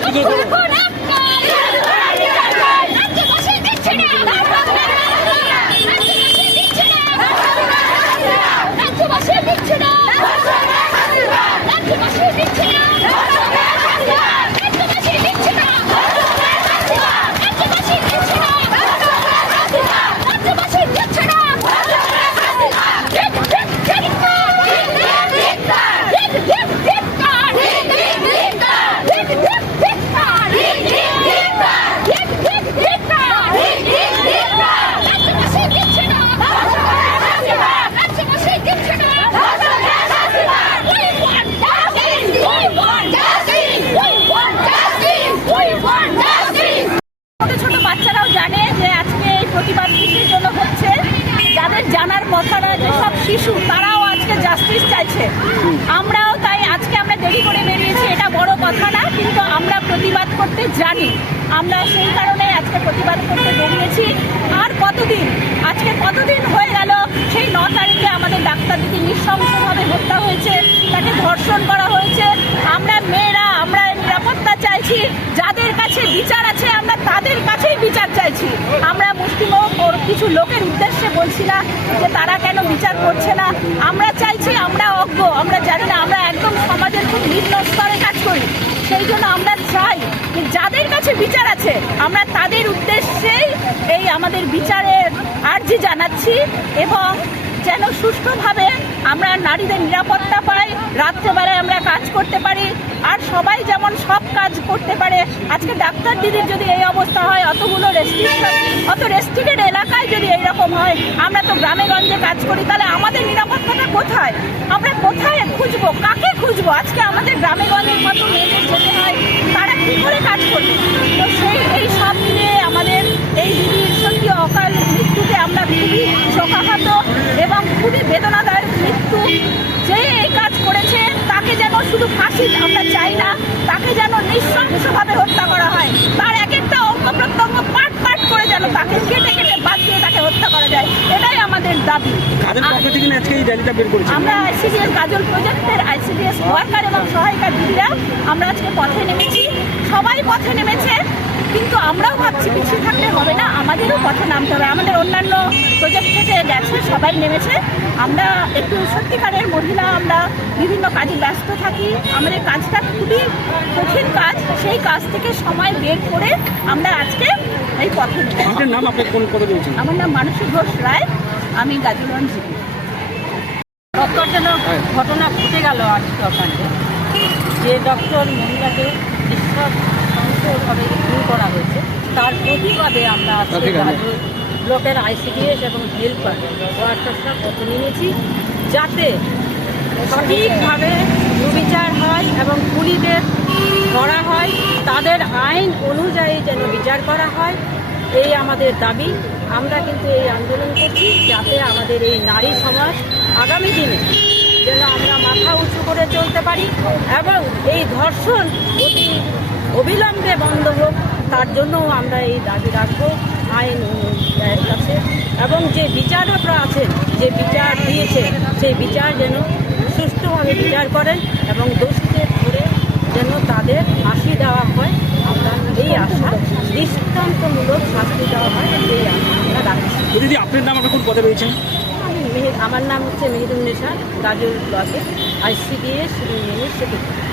Look, look, look. আমরা সেই কারণে আজকে প্রতিবাদ করতে বেরিয়েছি আর কতদিন? আজকে কতদিন হয়ে গেল? সেই ন তারিখে আমাদের ডাক্তার দিদি নৃশংসভাবে হত্যা হয়েছে, তাকে ধর্ষণ করা হয়েছে। আমরা মেয়েরা, আমরা নিরাপত্তা চাইছি। যাদের কাছে বিচার আছে, আমরা তাদের কাছেই বিচার চাইছি। আমরা মুসলিম ওর কিছু লোকের উদ্দেশ্যে বলছি না যে তারা কেন বিচার করছে না। আমরা চাইছি আমরা অজ্ঞ, আমরা জানি না, আমরা একদম সমাজের খুব নিম্ন স্তরে কাজ করি। সেই জন্য আমরা চাই যে কাছে বিচার আছে। আমরা তাদের উদ্দেশ্যেই এই আমাদের বিচারের আর্জি জানাচ্ছি এবং যেন সুষ্ঠুভাবে আমরা নারীদের নিরাপত্তা পাই, রাত্রেবেলায় আমরা কাজ করতে পারি, আর সবাই যেমন সব কাজ করতে পারে। আজকে ডাক্তার দিদির যদি এই অবস্থা হয়, অতগুলো রেস্ট্রিকশন অত রেস্ট্রিক্টেড এলাকায় যদি এইরকম হয়, আমরা তো গ্রামে গঞ্জে কাজ করি, তাহলে আমাদের নিরাপত্তাটা কোথায় আমরা কোথায় খুঁজবো কাকে খুঁজবো আজকে আমাদের গ্রামে গঞ্জের মতো মেয়েদের যেতে হয় তারা কী করে কাজ করবে তো সেই এই সব মিলিয়ে আমাদের এই দিদির সত্যি অকাল মৃত্যুতে আমরা খুবই শোকাহত এবং খুবই বেদনাদায়ক মৃত্যু। যে এই কাজ করেছে তাকে যেন শুধু ফাঁসি আমরা চাই না তাকে যেন নৃশংসভাবে হত্যা করা হয়। তার এক একটা অঙ্গ প্রত্যঙ্গ পাট পাট করে যেন তাকে কেটে কেটে বাদ দিয়ে তাকে হত্যা করা যায়। এটাই আমাদের দাবি। আমরা আইসিডিএস কাজল প্রজেক্টের আইসিডিএস ওয়ার্কার এবং সহায়িকা দিদিরা আমরা আজকে পথে নেমেছি। সবাই পথে নেমেছে। কিন্তু আমরাও ভাবছি পিছিয়ে থাকলে হবে না আমাদেরও পথে নামতে হবে। আমাদের অন্যান্য প্রজেক্ট থেকে গেছে সবাই নেমেছে। আমরা একটু সত্যিকারের মহিলা আমরা বিভিন্ন কাজে ব্যস্ত থাকি। আমাদের কাজটা খুবই কঠিন কাজ সেই কাজ থেকে সময় বের করে আমরা আজকে এই পথে নাম আপনি রয়েছেন? আমার নাম মানসী ঘোষ রায় আমি গাজীগঞ্জ জিপি। রক্তজনক ঘটনা ঘটে গেল আজকে ওখানে যে ডক্টর মহিলাকে নৃশংসভাবে খুন করা হয়েছে। তার প্রতিবাদে আমরা আজকে ব্লকের আইসিডিএস এবং হেল্পার ওয়ার্কার্সরা পথে নেমেছি যাতে সঠিকভাবে সুবিচার হয় এবং খুনিদের ধরা হয় তাদের আইন অনুযায়ী যেন বিচার করা হয় এই আমাদের দাবি। আমরা কিন্তু এই আন্দোলন করছি যাতে আমাদের এই নারী সমাজ আগামী দিনে যেন আমরা মাথা উঁচু করে চলতে পারি এবং এই ধর্ষণ অতি অবিলম্বে বন্ধ হোক, তার জন্যও আমরা এই দাবি রাখব আইন কাছে। এবং যে বিচারকরা আছেন, যে বিচার দিয়েছে, সেই বিচার যেন সুষ্ঠুভাবে বিচার করেন এবং দোষীদের ধরে যেন তাদের ফাঁসি দেওয়া হয়, আমরা এই আশা, দৃষ্টান্তমূলক শাস্তি দেওয়া হয়, এই আশা আমরা রাখছি। দিদি আপনার নাম আপনি কোন পদে রয়েছেন? আমি মেহে- আমার নাম হচ্ছে মেহেদুন্নেশা গাজল ব্লকে আইসিডিএস সেক্রেটারি।